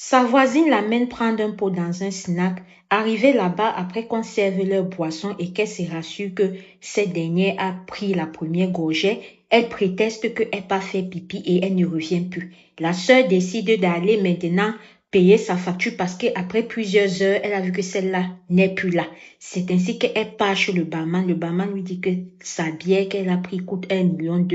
Sa voisine l'amène prendre un pot dans un snack. Arrivée là-bas, après qu'on serve leur boisson et qu'elle se rassure que cette dernière a pris la première gorgée, elle prétexte qu'elle n'a pas fait pipi et elle ne revient plus. La sœur décide d'aller maintenant payer sa facture parce qu'après plusieurs heures, elle a vu que celle-là n'est plus là. C'est ainsi qu'elle part chez le barman. Le barman lui dit que sa bière qu'elle a pris coûte 1,2 million.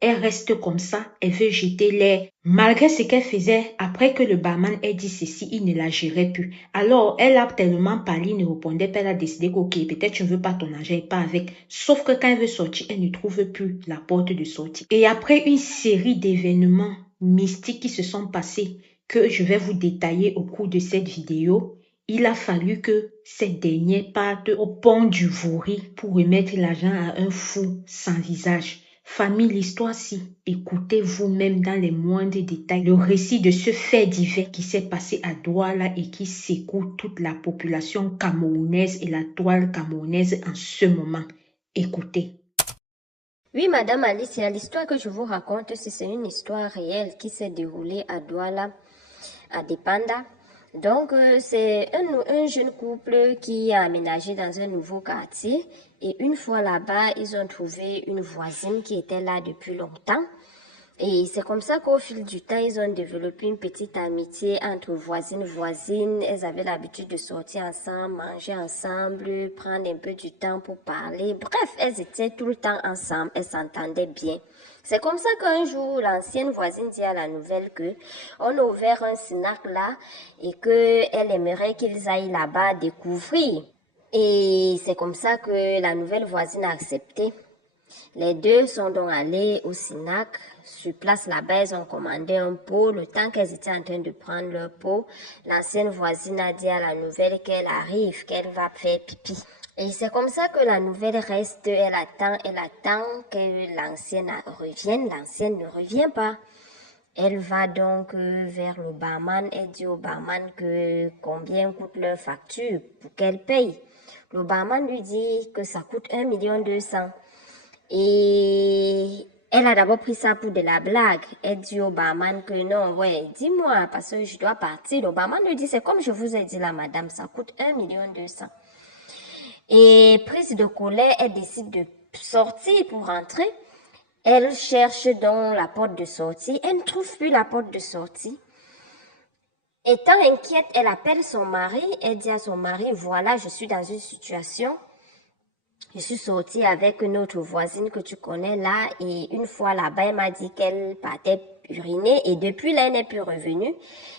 Elle reste comme ça, elle veut jeter l'air. Malgré ce qu'elle faisait, après que le barman ait dit ceci, il ne la gérait plus. Alors, elle a tellement parlé, il ne répondait pas, elle a décidé qu'ok, peut-être tu ne veux pas ton argent et pas avec. Sauf que quand elle veut sortir, elle ne trouve plus la porte de sortie. Et après une série d'événements mystiques qui se sont passés, que je vais vous détailler au cours de cette vidéo, il a fallu que cette dernière parte au pont du Vouri pour remettre l'argent à un fou sans visage. Famille, l'histoire-ci, écoutez vous-même dans les moindres détails le récit de ce fait divers qui s'est passé à Douala et qui secoue toute la population camerounaise et la toile camerounaise en ce moment. Écoutez. Oui, Madame Alicia, l'histoire que je vous raconte, c'est une histoire réelle qui s'est déroulée à Douala, à Dépanda. Donc, c'est un jeune couple qui a aménagé dans un nouveau quartier. Et une fois là-bas, ils ont trouvé une voisine qui était là depuis longtemps. Et c'est comme ça qu'au fil du temps, ils ont développé une petite amitié entre voisines. Elles avaient l'habitude de sortir ensemble, manger ensemble, prendre un peu du temps pour parler. Bref, elles étaient tout le temps ensemble, elles s'entendaient bien. C'est comme ça qu'un jour, l'ancienne voisine dit à la nouvelle que on a ouvert un snack là et qu'elle aimerait qu'ils aillent là-bas découvrir. Et c'est comme ça que la nouvelle voisine a accepté. Les deux sont donc allés au Sinac. Sur place, là-bas, elles ont commandé un pot. Le temps qu'elles étaient en train de prendre leur pot, l'ancienne voisine a dit à la nouvelle qu'elle arrive, qu'elle va faire pipi. Et c'est comme ça que la nouvelle reste, elle attend que l'ancienne revienne. L'ancienne ne revient pas. Elle va donc vers le barman. Elle dit au barman que combien coûte leur facture pour qu'elle paye. Le barman lui dit que ça coûte 1,2 million. Et elle a d'abord pris ça pour de la blague. Elle dit au barman que non, ouais, dis-moi, parce que je dois partir. Le barman lui dit, c'est comme je vous ai dit là, madame, ça coûte 1,2 million. Et prise de colère, elle décide de sortir pour rentrer. Elle cherche dans la porte de sortie. Elle ne trouve plus la porte de sortie. Étant inquiète, elle appelle son mari. Elle dit à son mari, voilà, je suis dans une situation. Je suis sortie avec une autre voisine que tu connais là et une fois là-bas, elle m'a dit qu'elle partait uriner et depuis là, elle n'est plus revenue.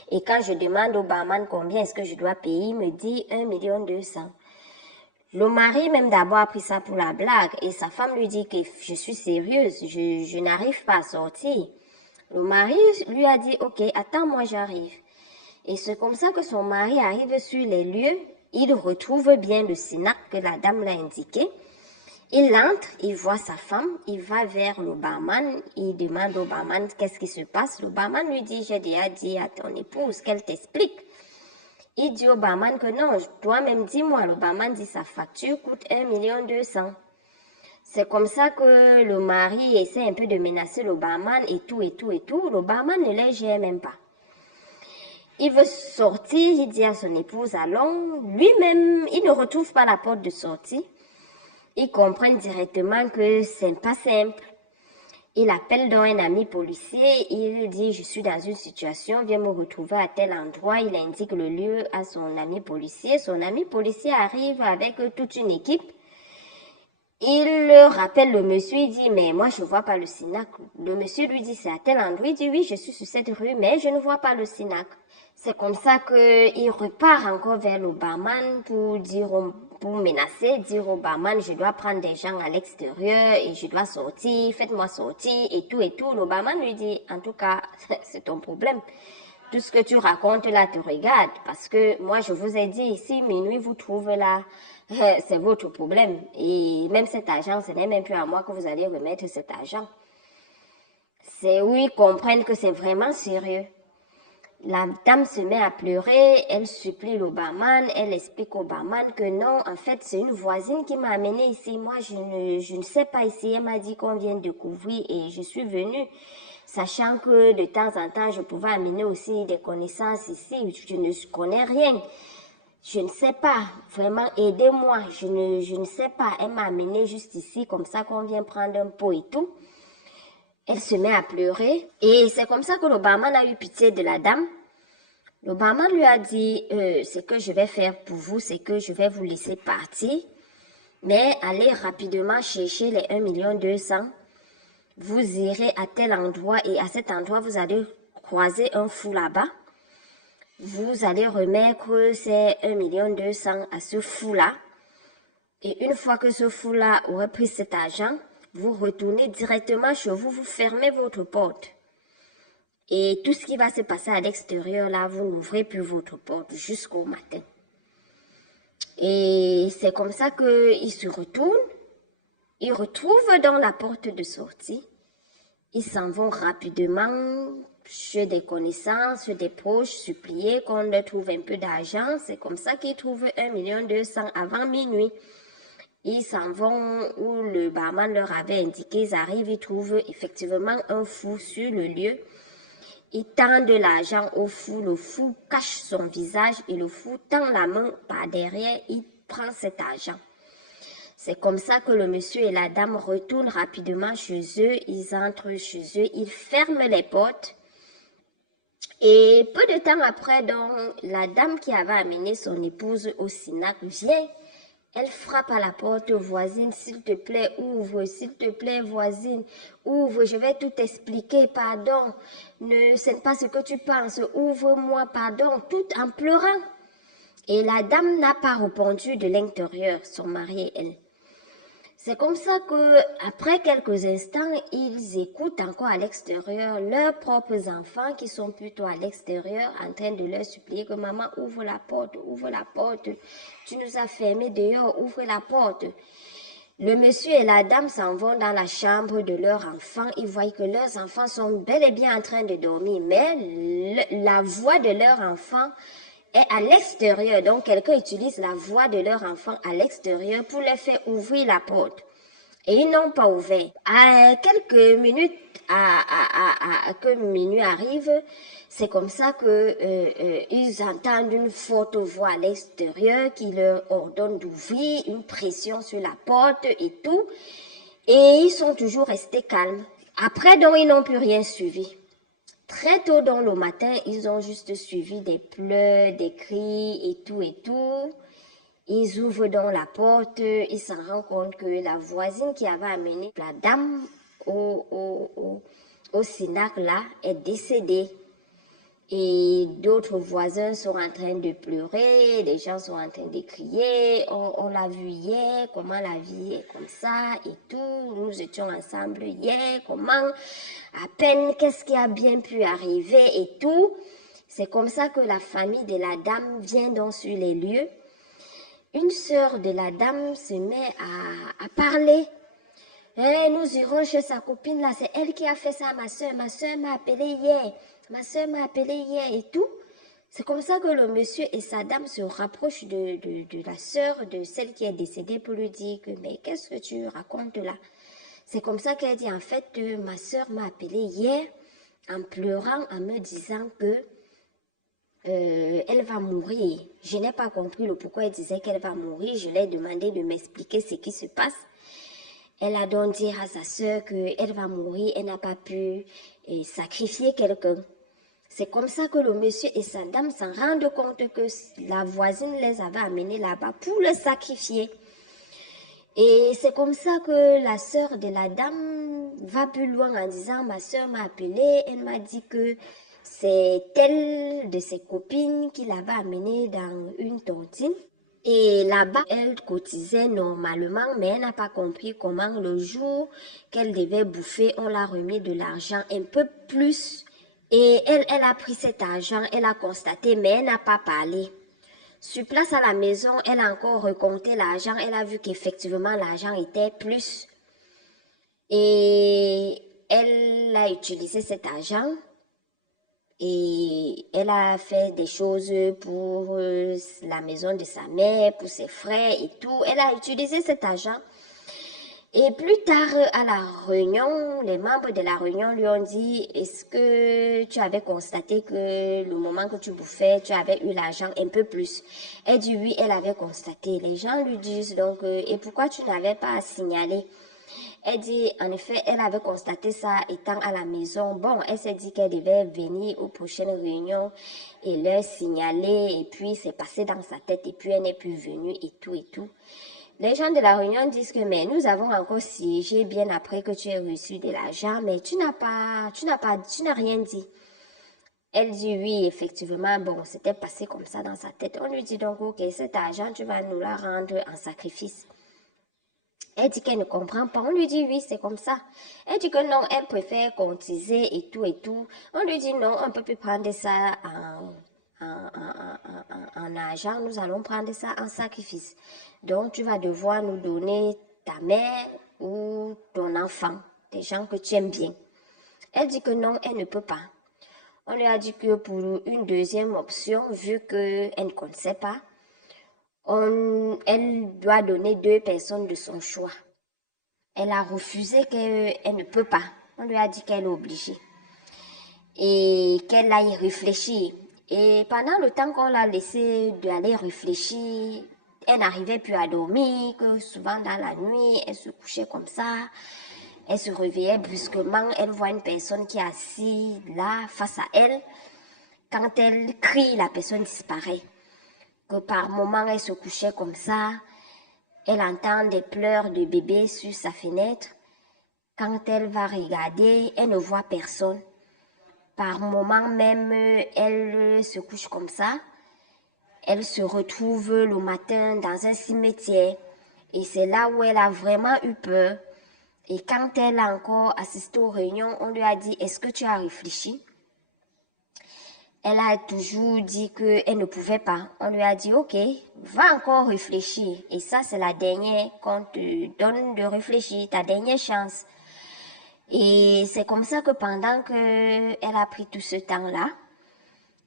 Et quand je demande au barman combien est-ce que je dois payer, il me dit 1,2 million. Le mari même d'abord a pris ça pour la blague et sa femme lui dit que je suis sérieuse, je n'arrive pas à sortir. Le mari lui a dit, ok, attends-moi, j'arrive. Et c'est comme ça que son mari arrive sur les lieux. Il retrouve bien le Sinac que la dame l'a indiqué. Il entre, il voit sa femme, il va vers le barman, il demande au barman qu'est-ce qui se passe. Le barman lui dit, j'ai déjà dit à ton épouse qu'elle t'explique. Il dit au barman que non, toi-même dis-moi. Le barman dit sa facture coûte 1,2 million. C'est comme ça que le mari essaie un peu de menacer le barman et tout. Le barman ne les gère même pas. Il veut sortir, il dit à son épouse, allons. Lui-même, il ne retrouve pas la porte de sortie. Ils comprennent directement que c'est pas simple. Il appelle donc un ami policier, il dit je suis dans une situation, viens me retrouver à tel endroit. Il indique le lieu à son ami policier. Son ami policier arrive avec toute une équipe. Il rappelle le monsieur, il dit mais moi je vois pas le Sinac. Le monsieur lui dit c'est à tel endroit. Il dit oui je suis sur cette rue mais je ne vois pas le Sinac. C'est comme ça qu'il repart encore vers le barman pour menacer, dire au barman, je dois prendre des gens à l'extérieur et je dois sortir, faites-moi sortir et tout. Le barman lui dit, en tout cas, c'est ton problème. Tout ce que tu racontes là te regarde parce que moi je vous ai dit ici, minuit vous trouvez là, c'est votre problème. Et même cet argent, ce n'est même plus à moi que vous allez remettre cet argent. C'est où ils comprennent que c'est vraiment sérieux. La dame se met à pleurer, elle supplie le barman, elle explique au barman que non, en fait, c'est une voisine qui m'a amenée ici. Moi, je ne sais pas ici. Elle m'a dit qu'on vient de découvrir et je suis venue. sachant que de temps en temps, je pouvais amener aussi des connaissances ici. Je ne connais rien. Je ne sais pas. Vraiment, aidez-moi. Je ne sais pas. Elle m'a amené juste ici, comme ça qu'on vient prendre un pot et tout. Elle se met à pleurer. Et c'est comme ça que le barman a eu pitié de la dame. Le barman lui a dit, ce que je vais faire pour vous, c'est que je vais vous laisser partir. Mais allez rapidement chercher les 1 200 000. Vous irez à tel endroit et à cet endroit, vous allez croiser un fou là-bas. Vous allez remettre ces 1 200 000 à ce fou-là. Et une fois que ce fou-là aurait pris cet argent, vous retournez directement chez vous, vous fermez votre porte. Et tout ce qui va se passer à l'extérieur, là, vous n'ouvrez plus votre porte jusqu'au matin. Et c'est comme ça qu'il se retourne. Ils retrouvent dans la porte de sortie. Ils s'en vont rapidement chez des connaissances, chez des proches, supplier qu'on leur trouve un peu d'argent. C'est comme ça qu'ils trouvent 1 200 000 avant minuit. Ils s'en vont où le barman leur avait indiqué. Ils arrivent, ils trouvent effectivement un fou sur le lieu. Ils tendent de l'argent au fou. Le fou cache son visage et le fou tend la main par derrière. Il prend cet argent. C'est comme ça que le monsieur et la dame retournent rapidement chez eux. Ils entrent chez eux, ils ferment les portes. Et peu de temps après, donc, la dame qui avait amené son épouse au Sinac vient. Elle frappe à la porte voisine, s'il te plaît, ouvre, s'il te plaît, voisine, ouvre, je vais tout expliquer, pardon, ce n'est pas ce que tu penses, ouvre-moi, pardon, tout en pleurant. Et la dame n'a pas répondu de l'intérieur, son mari et elle. C'est comme ça que, après quelques instants, ils écoutent encore à l'extérieur leurs propres enfants qui sont plutôt à l'extérieur en train de leur supplier que maman ouvre la porte, tu nous as fermés dehors, ouvre la porte. Le monsieur et la dame s'en vont dans la chambre de leurs enfants. Ils voient que leurs enfants sont bel et bien en train de dormir, mais la voix de leur enfant est à l'extérieur. Donc, quelqu'un utilise la voix de leur enfant à l'extérieur pour leur faire ouvrir la porte. Et ils n'ont pas ouvert. À quelques minutes, que minuit arrive, c'est comme ça que ils entendent une forte voix à l'extérieur qui leur ordonne d'ouvrir, une pression sur la porte et tout. Et ils sont toujours restés calmes. Après, donc, ils n'ont plus rien suivi. Très tôt dans le matin, ils ont juste suivi des pleurs, des cris et tout et tout. Ils ouvrent donc la porte, ils s'en rendent compte que la voisine qui avait amené la dame au Sinac là est décédée. Et d'autres voisins sont en train de pleurer, les gens sont en train de crier, on l'a vu hier, comment la vie est comme ça et tout, nous étions ensemble hier, comment, à peine, qu'est-ce qui a bien pu arriver et tout. C'est comme ça que la famille de la dame vient donc sur les lieux. Une sœur de la dame se met à parler. Hey, nous irons chez sa copine là, c'est elle qui a fait ça à ma soeur. Ma soeur m'a appelé hier. Ma soeur m'a appelé hier et tout. C'est comme ça que le monsieur et sa dame se rapprochent de la sœur de celle qui est décédée pour lui dire que mais qu'est-ce que tu racontes là? C'est comme ça qu'elle dit en fait ma soeur m'a appelé hier en pleurant, en me disant que elle va mourir. Je n'ai pas compris le pourquoi elle disait qu'elle va mourir. Je lui ai demandé de m'expliquer ce qui se passe. Elle a donc dit à sa sœur qu'elle va mourir. Elle n'a pas pu sacrifier quelqu'un. C'est comme ça que le monsieur et sa dame s'en rendent compte que la voisine les avait amenés là-bas pour le sacrifier. Et c'est comme ça que la sœur de la dame va plus loin en disant, ma sœur m'a appelé, elle m'a dit que c'est telle de ses copines qui l'avait amenée dans une tontine. Et là-bas, elle cotisait normalement, mais elle n'a pas compris comment le jour qu'elle devait bouffer, on l'a remis de l'argent un peu plus. Et elle a pris cet argent, elle a constaté, mais elle n'a pas parlé. Sur place à la maison, elle a encore recompté l'argent, elle a vu qu'effectivement l'argent était plus. Et elle a utilisé cet argent. Et elle a fait des choses pour la maison de sa mère, pour ses frères et tout. Elle a utilisé cet argent. Et plus tard, à la réunion, les membres de la réunion lui ont dit, est-ce que tu avais constaté que le moment que tu bouffais, tu avais eu l'argent un peu plus? Elle dit oui, elle avait constaté. Les gens lui disent donc, et pourquoi tu n'avais pas signalé? Elle dit, en effet, elle avait constaté ça étant à la maison. Bon, elle s'est dit qu'elle devait venir aux prochaines réunions et leur signaler. Et puis, c'est passé dans sa tête et puis elle n'est plus venue et tout et tout. Les gens de la réunion disent que, mais nous avons encore siégé bien après que tu aies reçu de l'argent, mais tu n'as rien dit. Elle dit oui, effectivement, bon, c'était passé comme ça dans sa tête. On lui dit donc, ok, cet argent, tu vas nous la rendre en sacrifice. Elle dit qu'elle ne comprend pas. On lui dit oui, c'est comme ça. Elle dit que non, elle préfère cotiser et tout et tout. On lui dit non, on ne peut plus prendre ça en argent, nous allons prendre ça en sacrifice. Donc, tu vas devoir nous donner ta mère ou ton enfant, des gens que tu aimes bien. Elle dit que non, elle ne peut pas. On lui a dit que pour une deuxième option, vu qu'elle ne connaissait pas, elle doit donner 2 personnes de son choix. Elle a refusé qu'elle ne peut pas. On lui a dit qu'elle est obligée et qu'elle aille réfléchir. Et pendant le temps qu'on l'a laissé d'aller réfléchir, elle n'arrivait plus à dormir, que souvent dans la nuit, elle se couchait comme ça. Elle se réveillait brusquement, elle voit une personne qui est assise là, face à elle. Quand elle crie, la personne disparaît. Que par moments, elle se couchait comme ça. Elle entend des pleurs de bébé sur sa fenêtre. Quand elle va regarder, elle ne voit personne. Par moments même, elle se couche comme ça. Elle se retrouve le matin dans un cimetière. Et c'est là où elle a vraiment eu peur. Et quand elle a encore assisté aux réunions, on lui a dit, est-ce que tu as réfléchi? Elle a toujours dit qu'elle ne pouvait pas. On lui a dit, ok, va encore réfléchir. Et ça, c'est la dernière qu'on te donne de réfléchir, ta dernière chance. Et c'est comme ça que pendant qu'elle a pris tout ce temps-là,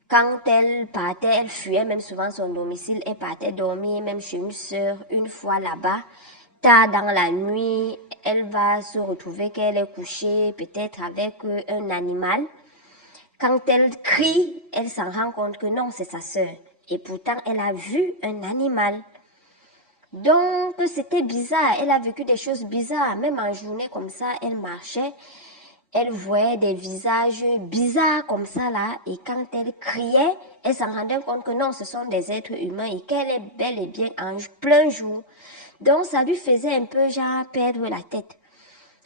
quand elle partait, elle fuyait même souvent son domicile, elle partait dormir même chez une sœur, une fois là-bas, tard dans la nuit, elle va se retrouver qu'elle est couchée peut-être avec un animal. Quand elle crie, elle s'en rend compte que non, c'est sa sœur. Et pourtant, elle a vu un animal. Donc, c'était bizarre. Elle a vécu des choses bizarres. Même en journée comme ça, elle marchait. Elle voyait des visages bizarres comme ça là. Et quand elle criait, elle s'en rendait compte que non, ce sont des êtres humains et qu'elle est bel et bien en plein jour. Donc, ça lui faisait un peu genre perdre la tête.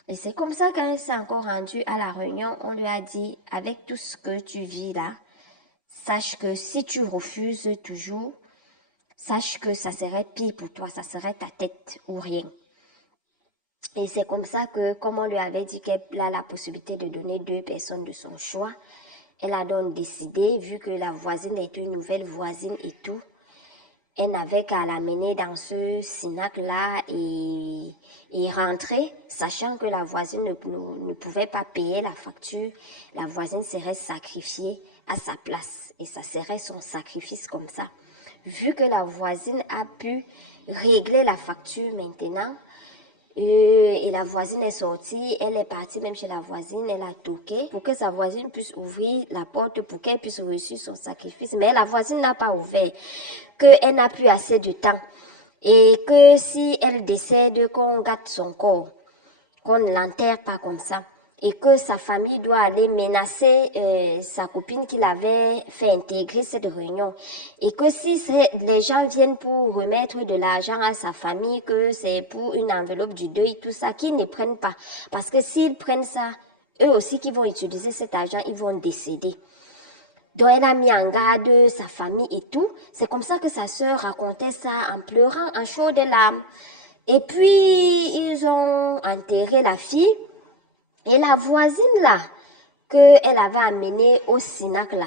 Et c'est comme ça quand elle s'est encore rendue à la réunion, on lui a dit, avec tout ce que tu vis là, sache que si tu refuses toujours, sache que ça serait pire pour toi, ça serait ta tête ou rien. Et c'est comme ça que, comme on lui avait dit qu'elle a la possibilité de donner 2 personnes de son choix, elle a donc décidé, vu que la voisine est une nouvelle voisine et tout, elle n'avait qu'à l'amener dans ce Sinac-là et rentrer, sachant que la voisine ne pouvait pas payer la facture. La voisine serait sacrifiée à sa place et ça serait son sacrifice comme ça. Vu que la voisine a pu régler la facture maintenant, et la voisine est sortie, elle est partie même chez la voisine, elle a toqué pour que sa voisine puisse ouvrir la porte pour qu'elle puisse reçu son sacrifice. Mais la voisine n'a pas ouvert, qu'elle n'a plus assez de temps et que si elle décède, qu'on gâte son corps, qu'on ne l'enterre pas comme ça. Et que sa famille doit aller menacer sa copine qui l'avait fait intégrer cette réunion. Et que si les gens viennent pour remettre de l'argent à sa famille, que c'est pour une enveloppe du deuil, tout ça, qu'ils ne prennent pas. Parce que s'ils prennent ça, eux aussi qui vont utiliser cet argent, ils vont décéder. Donc elle a mis en garde sa famille et tout. C'est comme ça que sa sœur racontait ça en pleurant, en chaudes larmes. Et puis, ils ont enterré la fille. Et la voisine là, qu'elle avait amenée au Sinac là,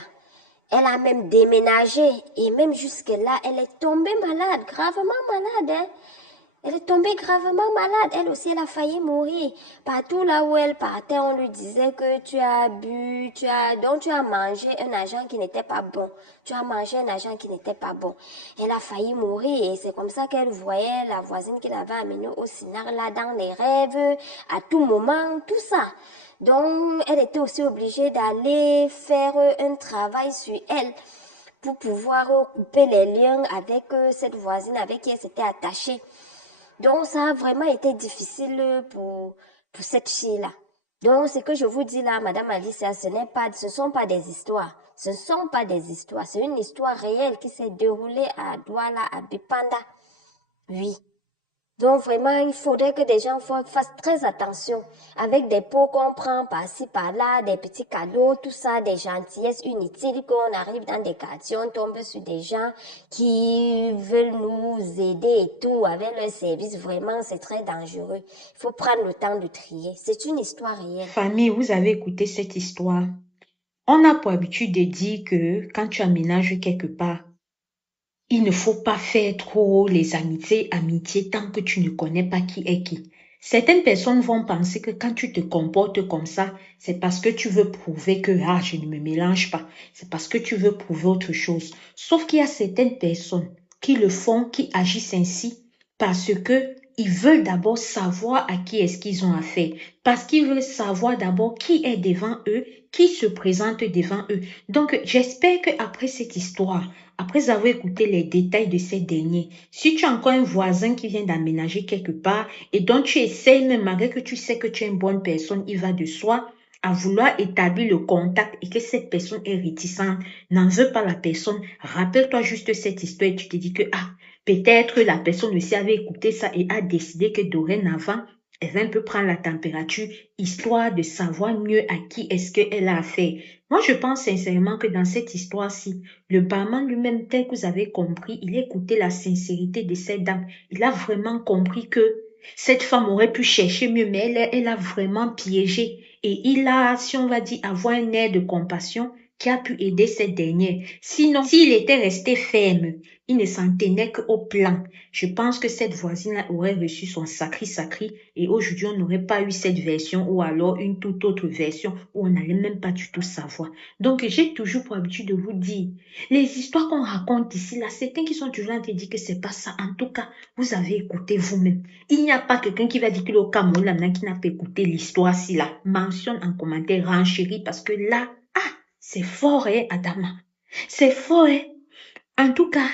elle a même déménagé. Et même jusque là, elle est tombée malade, gravement malade. Hein? Elle est tombée gravement malade. Elle aussi, elle a failli mourir. Partout là où elle partait, on lui disait que tu as bu, donc tu as mangé un agent qui n'était pas bon. Tu as mangé un agent qui n'était pas bon. Elle a failli mourir et c'est comme ça qu'elle voyait la voisine qui l'avait amenée au SINAC là dans les rêves, à tout moment, tout ça. Donc, elle était aussi obligée d'aller faire un travail sur elle pour pouvoir couper les liens avec cette voisine avec qui elle s'était attachée. Donc, ça a vraiment été difficile pour cette fille-là. Donc, ce que je vous dis là, Madame Alicia, ce ne sont pas des histoires. Ce ne sont pas des histoires. C'est une histoire réelle qui s'est déroulée à Douala, à Bipanda. Oui. Donc, vraiment, il faudrait que des gens fassent très attention avec des pots qu'on prend par-ci, par-là, des petits cadeaux, tout ça, des gentillesses inutiles, qu'on arrive dans des quartiers, on tombe sur des gens qui veulent nous aider et tout avec leur service. Vraiment, c'est très dangereux. Il faut prendre le temps de trier. C'est une histoire réelle. Famille, vous avez écouté cette histoire. On a pour habitude de dire que quand tu aménages quelque part, il ne faut pas faire trop les amitiés tant que tu ne connais pas qui est qui. Certaines personnes vont penser que quand tu te comportes comme ça, c'est parce que tu veux prouver que je ne me mélange pas. C'est parce que tu veux prouver autre chose. Sauf qu'il y a certaines personnes qui le font, qui agissent ainsi parce que ils veulent d'abord savoir à qui est-ce qu'ils ont affaire. Parce qu'ils veulent savoir d'abord qui est devant eux, qui se présente devant eux. Donc, j'espère qu'après cette histoire, après avoir écouté les détails de ces derniers, si tu as encore un voisin qui vient d'aménager quelque part et dont tu essayes, même malgré que tu sais que tu es une bonne personne, il va de soi à vouloir établir le contact et que cette personne est réticente, n'en veux pas la personne. Rappelle-toi juste cette histoire et tu te dis que, peut-être la personne aussi avait écouté ça et a décidé que dorénavant, elle va un peu prendre la température, histoire de savoir mieux à qui est-ce qu'elle a affaire. Moi, je pense sincèrement que dans cette histoire-ci, le barman lui-même, tel que vous avez compris, il a écouté la sincérité de cette dame. Il a vraiment compris que cette femme aurait pu chercher mieux, mais elle a vraiment piégé. Et il a, si on va dire, avoir un air de compassion qui a pu aider cette dernière. Sinon, s'il était resté ferme, il ne s'en tenait qu'au plan. Je pense que cette voisine aurait reçu son sacri et aujourd'hui, on n'aurait pas eu cette version ou alors une toute autre version où on n'allait même pas du tout savoir. Donc, j'ai toujours pour habitude de vous dire, les histoires qu'on raconte ici, là, certains qui sont toujours en train de dire que c'est pas ça. En tout cas, vous avez écouté vous-même. Il n'y a pas quelqu'un qui va dire que le Cameroun, là, qui n'a pas écouté l'histoire, si là. Mentionne en commentaire, renchérie, parce que là, c'est fort, hein, Adama. C'est fort, hein. En tout cas,